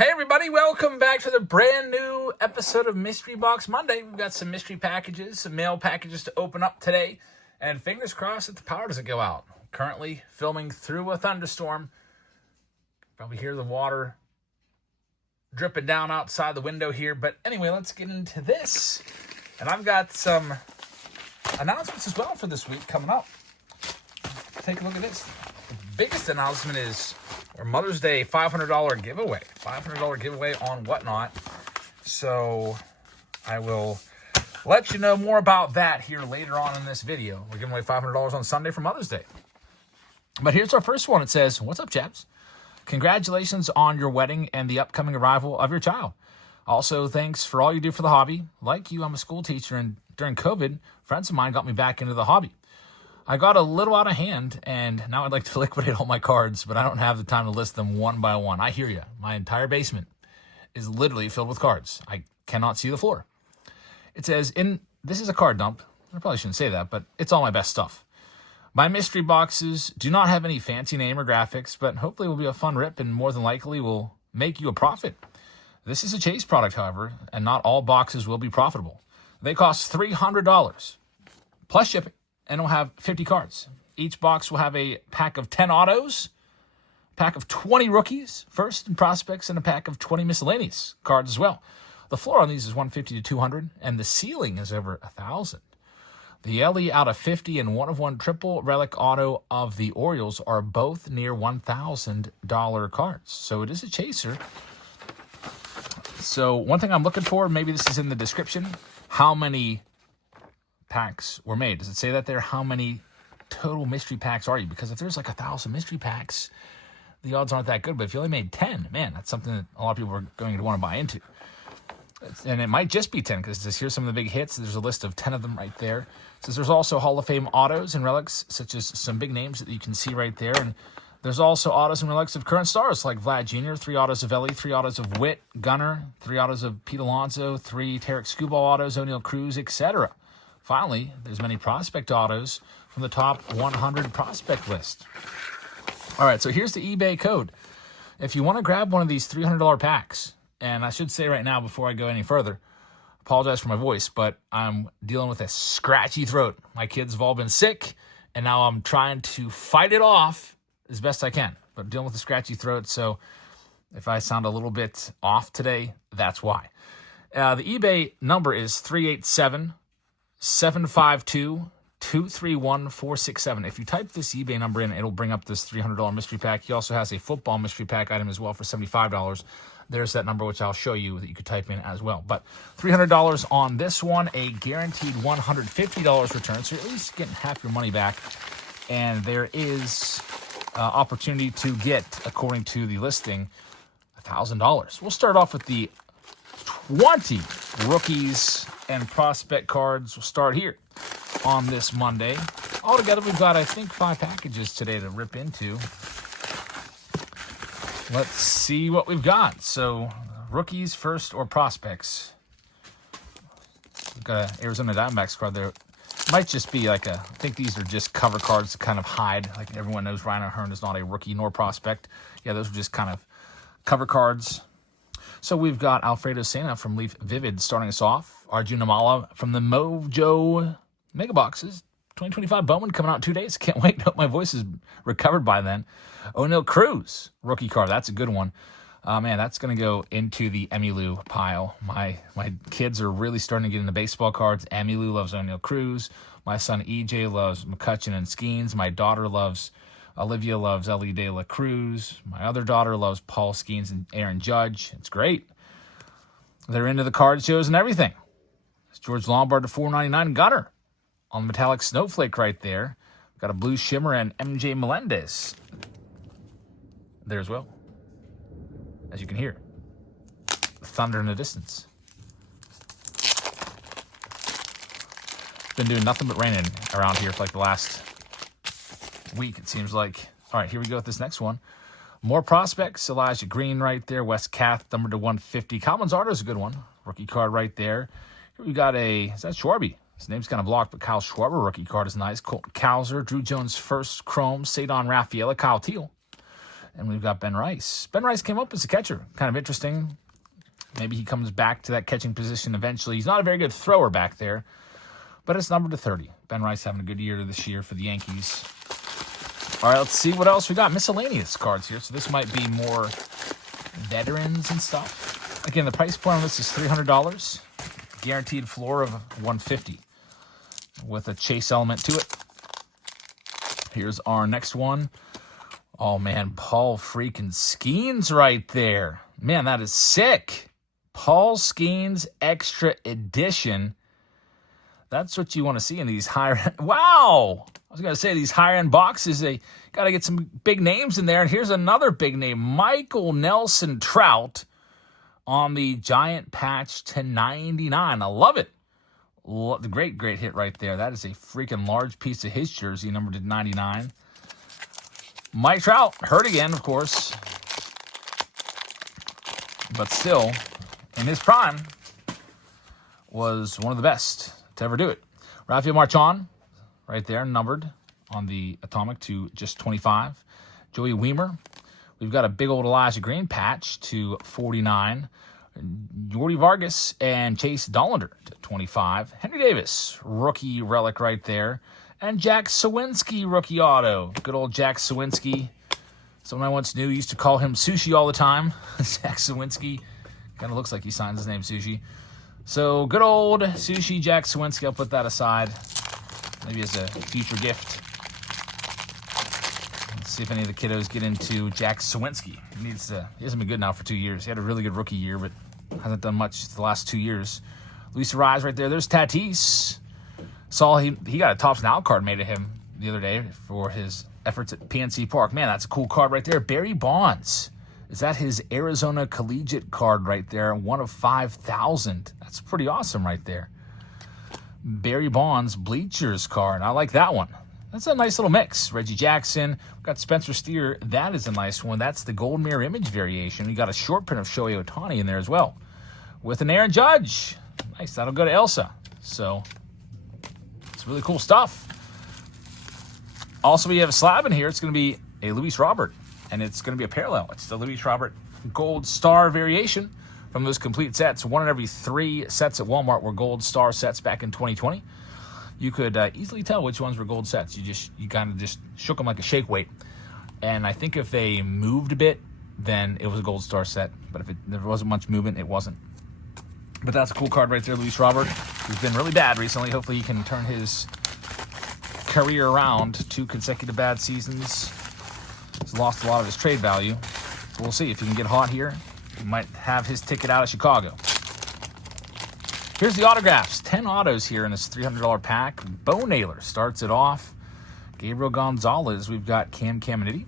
Hey everybody, welcome back to the brand new episode of Mystery Box Monday. We've got some mystery packages, some mail packages to open up today, and fingers crossed that the power doesn't go out. Currently filming through a thunderstorm. Probably hear the water dripping down outside the window here, but anyway, let's get into this. And I've got some announcements as well for this week coming up. Take a look at this. The biggest announcement is our Mother's Day $500 giveaway. $500 giveaway on Whatnot. So I will let you know more about that here later on in this video. We're giving away $500 on Sunday for Mother's Day. But here's our first one. It says, "What's up, chaps? Congratulations on your wedding and the upcoming arrival of your child. Also, thanks for all you do for the hobby. Like you, I'm a school teacher, and during COVID, friends of mine got me back into the hobby. I got a little out of hand, and now I'd like to liquidate all my cards, but I don't have the time to list them one by one. I hear you. My entire basement is literally filled with cards. I cannot see the floor." It says, this is a card dump. I probably shouldn't say that, but it's all my best stuff. My mystery boxes do not have any fancy name or graphics, but hopefully will be a fun rip and more than likely will make you a profit. This is a Chase product, however, and not all boxes will be profitable. They cost $300 plus shipping, and will have 50 cards. Each box will have a pack of 10 autos, a pack of 20 rookies, first and prospects, and a pack of 20 miscellaneous cards as well. The floor on these is 150 to 200, and the ceiling is over 1,000. The LE out of 50 and 1/1 triple relic auto of the Orioles are both near $1,000 cards. So it is a chaser. So one thing I'm looking for, maybe this is in the description, how many packs were made. Does it say that there? How many total mystery packs are you? Because if there's like 1,000 mystery packs, the odds aren't that good. But if you only made 10, man, that's something that a lot of people are going to want to buy into. And it might just be 10 because here's some of the big hits. There's a list of 10 of them right there. It says there's also Hall of Fame autos and relics, such as some big names that you can see right there. And there's also autos and relics of current stars like Vlad Jr., 3 autos of Ellie, 3 autos of Witt, Gunnar, 3 autos of Pete Alonso, 3 Tarek Skubal autos, O'Neill Cruz, etc. Finally, there's many prospect autos from the top 100 prospect list. All right, so here's the eBay code. If you want to grab one of these $300 packs, and I should say right now before I go any further, apologize for my voice, but I'm dealing with a scratchy throat. My kids have all been sick, and now I'm trying to fight it off as best I can. But I'm dealing with a scratchy throat, so if I sound a little bit off today, that's why. The eBay number is 387-752-231-467. If you type this eBay number in, it'll bring up this $300 mystery pack. He also has a football mystery pack item as well for $75. There's that number, which I'll show you that you could type in as well. But $300 on this one, a guaranteed $150 return. So you're at least getting half your money back. And there is opportunity to get, according to the listing, $1,000. We'll start off with the 20 rookies and prospect cards. We'll start here on this Monday. Altogether, we've got, I think, 5 packages today to rip into. Let's see what we've got. So, rookies first or prospects. We've got an Arizona Diamondbacks card there. Might just be like I think these are just cover cards to kind of hide. Like everyone knows Ryan O'Hearn is not a rookie nor prospect. Yeah, those are just kind of cover cards. So we've got Alfredo Sena from Leaf Vivid starting us off. Arjun Amala from the Mojo Mega Boxes. 2025 Bowman coming out in 2 days. Can't wait. Hope my voice is recovered by then. O'Neill Cruz rookie card. That's a good one. Man, that's going to go into the Emmylou pile. My kids are really starting to get into baseball cards. Emmylou loves O'Neill Cruz. My son EJ loves McCutcheon and Skeens. My daughter Olivia loves Ellie De La Cruz. My other daughter loves Paul Skeens and Aaron Judge. It's great. They're into the card shows and everything. It's George Lombard to $4.99 Gunner on the metallic snowflake right there. Got a blue shimmer and MJ Melendez there as well. As you can hear, thunder in the distance. It's been doing nothing but raining around here for like the last week, it seems like. All right, here we go with this next one. More prospects. Elijah Green right there. Wes Kath, numbered to 150. Kyle Manzardo is a good one. Rookie card right there. Here we got is that Schwarby? His name's kind of blocked, but Kyle Schwarber rookie card is nice. Colton Cowser, Drew Jones first, Chrome, Sadon Rafaela, Kyle Teal. And we've got Ben Rice. Ben Rice came up as a catcher. Kind of interesting. Maybe he comes back to that catching position eventually. He's not a very good thrower back there, but it's numbered to 30. Ben Rice having a good year this year for the Yankees. All right, let's see what else we got. Miscellaneous cards here. So this might be more veterans and stuff. Again, the price point on this is $300. Guaranteed floor of $150 with a chase element to it. Here's our next one. Oh, man, Paul freaking Skeens right there. Man, that is sick. Paul Skeens Extra Edition. That's what you want to see in these higher... Wow! I was going to say, these higher-end boxes, they got to get some big names in there. And here's another big name, Michael Nelson Trout on the Giant Patch to 99. I love it. The great hit right there. That is a freaking large piece of his jersey, numbered to 99. Mike Trout, hurt again, of course. But still, in his prime, was one of the best to ever do it. Rafael Marchand, right there, numbered on the Atomic to just 25. Joey Weimer. We've got a big old Elijah Green patch to 49. Jordy Vargas and Chase Dollander to 25. Henry Davis, rookie relic right there. And Jack Sawinski, rookie auto. Good old Jack Sawinski. Someone I once knew used to call him Sushi all the time. Jack Sawinski. Kind of looks like he signs his name Sushi. So, good old Sushi Jack Sawinski. I'll put that aside. Maybe as a future gift. Let's see if any of the kiddos get into Jack Sawinski. He hasn't been good now for 2 years. He had a really good rookie year, but hasn't done much the last 2 years. Luis Arraez right there. There's Tatis. Saw he got a Tops Now card made of him the other day for his efforts at PNC Park. Man, that's a cool card right there. Barry Bonds. Is that his Arizona Collegiate card right there? 1 of 5,000. That's pretty awesome right there. Barry Bonds Bleachers card. I like that one. That's a nice little mix. Reggie Jackson. We've got Spencer Steer. That is a nice one. That's the gold mirror image variation. We got a short print of Shohei Ohtani in there as well. With an Aaron Judge. Nice. That'll go to Elsa. So, it's really cool stuff. Also, we have a slab in here. It's going to be a Luis Robert. And it's going to be a parallel. It's the Luis Robert Gold Star variation from those complete sets. 1 in every 3 sets at Walmart were Gold Star sets back in 2020. You could easily tell which ones were gold sets. You kind of just shook them like a shake weight. And I think if they moved a bit, then it was a Gold Star set. But if there wasn't much movement, it wasn't. But that's a cool card right there, Luis Robert, who's been really bad recently. Hopefully he can turn his career around. 2 consecutive bad seasons. He's lost a lot of his trade value. We'll see if he can get hot here. He might have his ticket out of Chicago. Here's the autographs. 10 autos here in this $300 pack. Bo Naylor starts it off. Gabriel Gonzalez. We've got Cam Caminiti.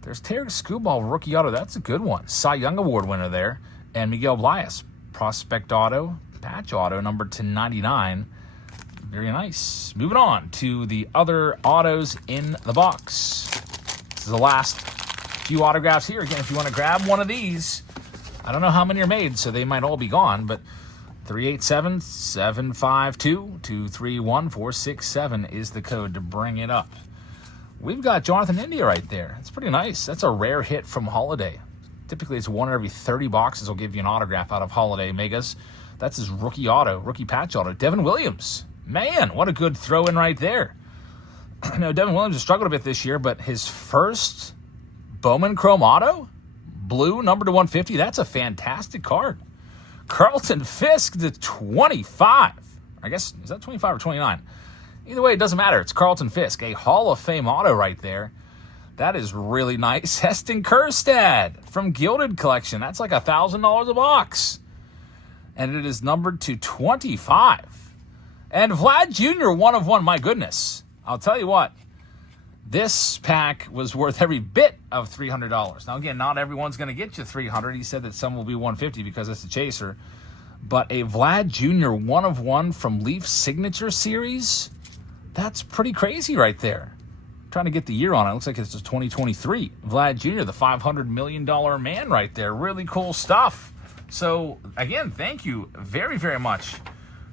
There's Terry Scuball, rookie auto. That's a good one. Cy Young Award winner there. And Miguel Blias, prospect auto, patch auto, numbered to 99. Very nice. Moving on to the other autos in the box. This is the last few autographs here. Again, if you want to grab one of these, I don't know how many are made, so they might all be gone, but 387-752-231-467 is the code to bring it up. We've got Jonathan India right there. That's pretty nice. That's a rare hit from Holiday. Typically, it's 1 in every 30 boxes will give you an autograph out of Holiday Megas. That's his rookie auto, rookie patch auto. Devin Williams. Man, what a good throw-in right there. I know Devin Williams has struggled a bit this year, but his first Bowman Chrome auto, blue, number to 150, that's a fantastic card. Carlton Fisk to 25. I guess, is that 25 or 29? Either way, it doesn't matter. It's Carlton Fisk, a Hall of Fame auto right there. That is really nice. Heston Kjerstad from Gilded Collection. That's like $1,000 a box. And it is numbered to 25. And Vlad Jr., 1 of 1. My goodness. I'll tell you what. This pack was worth every bit of $300. Now, again, not everyone's going to get you $300. He said that some will be $150 because it's a chaser. But a Vlad Jr. 1 of 1 from Leaf Signature Series, that's pretty crazy right there. I'm trying to get the year on it. It looks like it's 2023. Vlad Jr., the $500 million man right there. Really cool stuff. So, again, thank you very, very much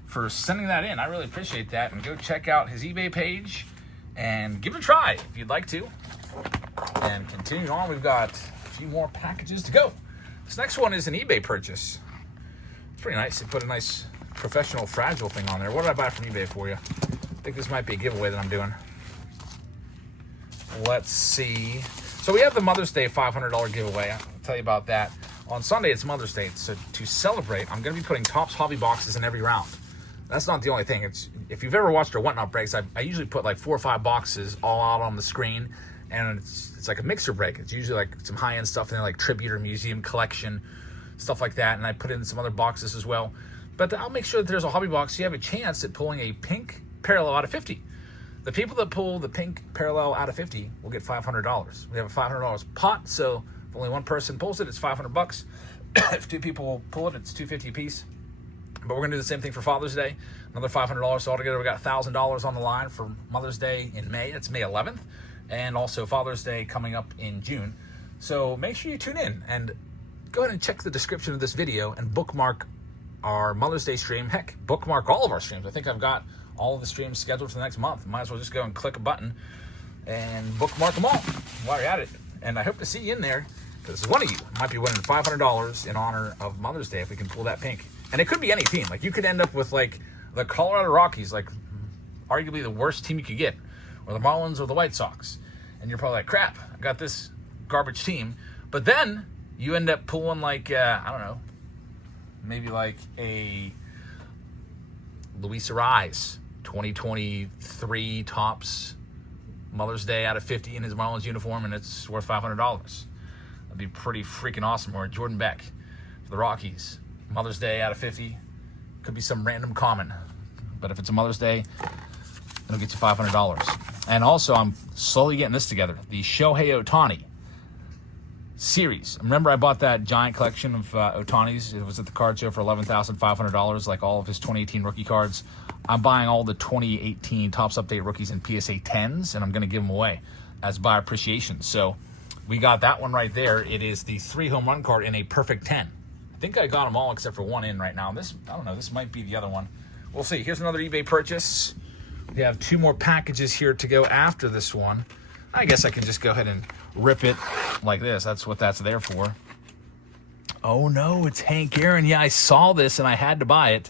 for sending that in. I really appreciate that. And go check out his eBay page and give it a try if you'd like to. And continuing on, we've got a few more packages to go. This next one is an eBay purchase. It's pretty nice. They put a nice professional fragile thing on there. What did I buy from eBay for you? I think this might be a giveaway that I'm doing. Let's see. So we have the Mother's Day $500 giveaway. I'll tell you about that. On Sunday, it's Mother's Day. So to celebrate, I'm going to be putting Topps hobby boxes in every round. That's not the only thing. It's, if you've ever watched our Whatnot breaks, I usually put like 4 or 5 boxes all out on the screen. And it's like a mixer break. It's usually like some high-end stuff in there, like tribute or museum collection, stuff like that. And I put in some other boxes as well. But I'll make sure that there's a hobby box. You have a chance at pulling a pink parallel out of 50. The people that pull the pink parallel out of 50 will get $500. We have a $500 pot, so if only one person pulls it, it's $500. If 2 people pull it, it's $250 a piece. But we're going to do the same thing for Father's Day, another $500. So altogether, we got $1,000 on the line for Mother's Day in May. It's May 11th. And also Father's Day coming up in June. So make sure you tune in and go ahead and check the description of this video and bookmark our Mother's Day stream. Heck, bookmark all of our streams. I think I've got all of the streams scheduled for the next month. Might as well just go and click a button and bookmark them all while you're at it. And I hope to see you in there, because one of you might be winning $500 in honor of Mother's Day if we can pull that pink. And it could be any team. Like, you could end up with like the Colorado Rockies, like arguably the worst team you could get, or the Marlins or the White Sox. And you're probably like, crap, I got this garbage team. But then you end up pulling like, I don't know, maybe like a Luis Ariz 2023 Topps Mother's Day out of 50 in his Marlins uniform, and it's worth $500. That'd be pretty freaking awesome. Or Jordan Beck for the Rockies, Mother's Day out of 50. Could be some random common, but if it's a Mother's Day, it'll get you $500. And also, I'm slowly getting this together. The Shohei Ohtani series. Remember, I bought that giant collection of Ohtanis. It was at the card show for $11,500, like all of his 2018 rookie cards. I'm buying all the 2018 Topps Update rookies in PSA 10s, and I'm going to give them away as buyer appreciation. So we got that one right there. It is the 3 home run card in a perfect 10. I think I got them all except for one in right now. This, I don't know, this might be the other one. We'll see. Here's another eBay purchase. We have 2 more packages here to go after this one. I guess I can just go ahead and rip it like this. That's what that's there for. Oh no, it's Hank Aaron. Yeah, I saw this and I had to buy it.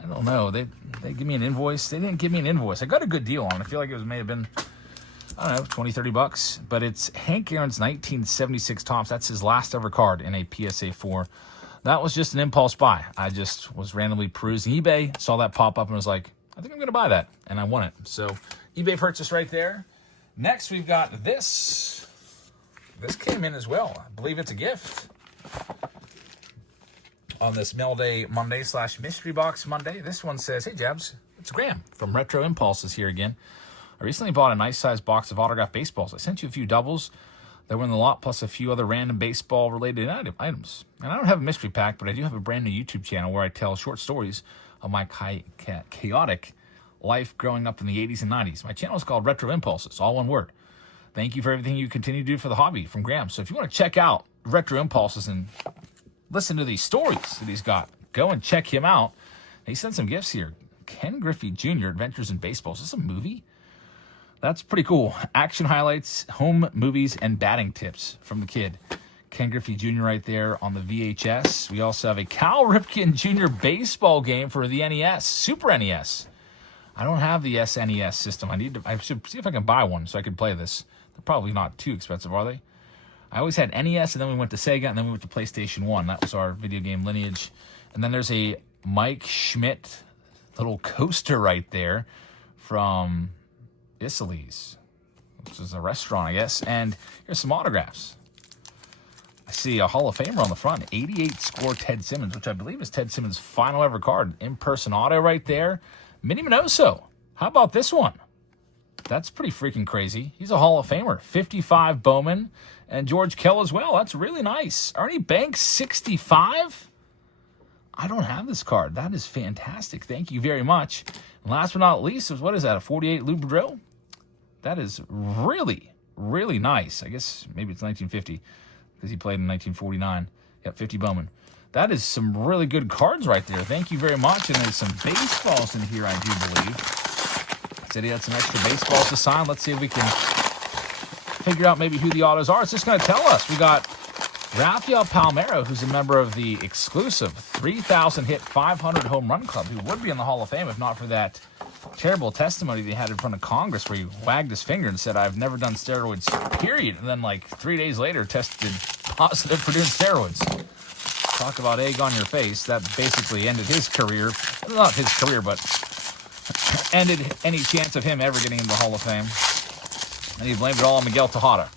I don't know. They give me an invoice. They didn't give me an invoice. I got a good deal on it. I feel like it may have been, I don't know, 20, 30 bucks. But it's Hank Aaron's 1976 Topps. That's his last ever card in a PSA 4. That was just an impulse buy. I just was randomly perusing eBay, saw that pop up and was like, I think I'm going to buy that. And I won it. So eBay purchase right there. Next, we've got this. This came in as well. I believe it's a gift on this Mail Day Monday / Mystery Box Monday. This one says, hey, Jabs, it's Graham from Retro Impulses here again. I recently bought a nice-sized box of autographed baseballs. I sent you a few doubles that were in the lot, plus a few other random baseball-related items. And I don't have a mystery pack, but I do have a brand new YouTube channel where I tell short stories of my chaotic life growing up in the 80s and 90s. My channel is called Retro Impulses, all one word. Thank you for everything you continue to do for the hobby, from Graham. So if you want to check out Retro Impulses and listen to these stories that he's got, go and check him out. He sent some gifts here. Ken Griffey Jr., Adventures in Baseball. Is this a movie? That's pretty cool. Action highlights, home movies, and batting tips from the kid. Ken Griffey Jr. right there on the VHS. We also have a Cal Ripken Jr. baseball game for the NES, Super NES. I don't have the SNES system. I should see if I can buy one so I can play this. They're probably not too expensive, are they? I always had NES, and then we went to Sega, and then we went to PlayStation 1. That was our video game lineage. And then there's a Mike Schmidt little coaster right there from Isoli's, which is a restaurant, I guess. And here's some autographs. I see a Hall of Famer on the front, 88 score Ted Simmons, which I believe is Ted Simmons' final ever card. In-person auto right there. Minnie Minoso. How about this one? That's pretty freaking crazy. He's a Hall of Famer. 55 Bowman. And George Kell as well. That's really nice. Ernie Banks, 65? I don't have this card. That is fantastic. Thank you very much. And last but not least, what is that, a 48 Lou Boudreau? That is really, really nice. I guess maybe it's 1950 because he played in 1949. Yep, 50 Bowman. That is some really good cards right there. Thank you very much. And there's some baseballs in here, I do believe. Said he had some extra baseballs to sign. Let's see if we can figure out maybe who the autos are. It's just going to tell us. We got Rafael Palmeiro, who's a member of the exclusive 3,000 hit 500 home run club, who would be in the Hall of Fame if not for that terrible testimony they had in front of Congress where he wagged his finger and said, I've never done steroids, period. And then like 3 days later tested positive for doing steroids. Talk about egg on your face. That basically ended his career. Not his career, but ended any chance of him ever getting into the Hall of Fame. And he blamed it all on Miguel Tejada.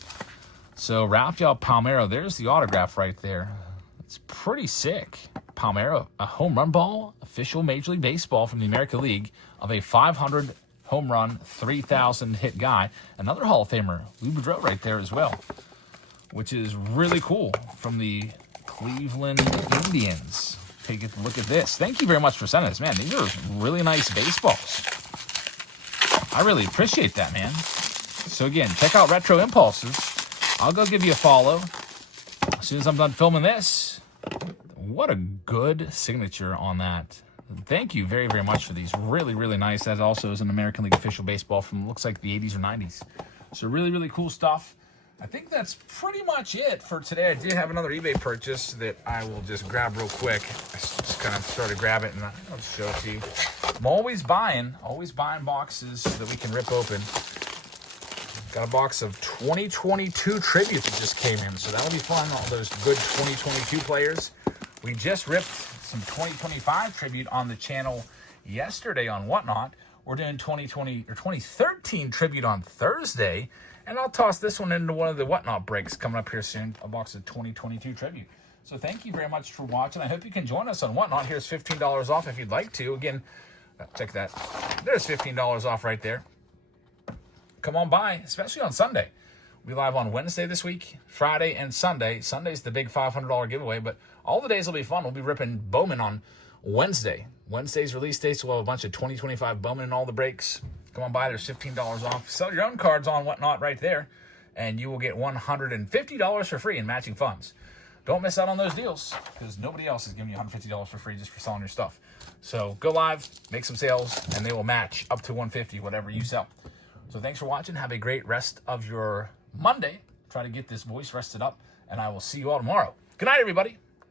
So Rafael Palmeiro, there's the autograph right there. It's pretty sick. Palmeiro, a home run ball, official Major League Baseball from the American League of a 500 home run, 3,000 hit guy. Another Hall of Famer, Lou Boudreau right there as well, which is really cool, from the Cleveland Indians. Take a look at this. Thank you very much for sending this, man. These are really nice baseballs. I really appreciate that, man. So again, check out Retro Impulses. I'll go give you a follow as soon as I'm done filming this. What a good signature on that. Thank you very, very much for these. Really, really nice. That also is an American League official baseball from, looks like, the 80s or 90s. So really, really cool stuff. I think that's pretty much it for today. I did have another eBay purchase that I will just grab real quick. I just kind of started to grab it, and I'll just show it to you. I'm always buying boxes that we can rip open. Got a box of 2022 tributes that just came in, so that'll be fun. All those good 2022 players. We just ripped some 2025 tribute on the channel yesterday on Whatnot. We're doing 2020 or 2013 tribute on Thursday, and I'll toss this one into one of the Whatnot breaks coming up here soon. A box of 2022 tribute. So thank you very much for watching. I hope you can join us on Whatnot. Here's $15 off if you'd like to. Again, check that. There's $15 off right there. Come on by, especially on Sunday. We'll be live on Wednesday this week, Friday, and Sunday. Sunday's the big $500 giveaway, but all the days will be fun. We'll be ripping Bowman on Wednesday. Wednesday's release dates, we'll have a bunch of 2025 Bowman in all the breaks. Come on by, there's $15 off. Sell your own cards on Whatnot right there, and you will get $150 for free in matching funds. Don't miss out on those deals, because nobody else is giving you $150 for free just for selling your stuff. So go live, make some sales, and they will match up to $150, whatever you sell. So thanks for watching. Have a great rest of your Monday. Try to get this voice rested up, and I will see you all tomorrow. Good night, everybody.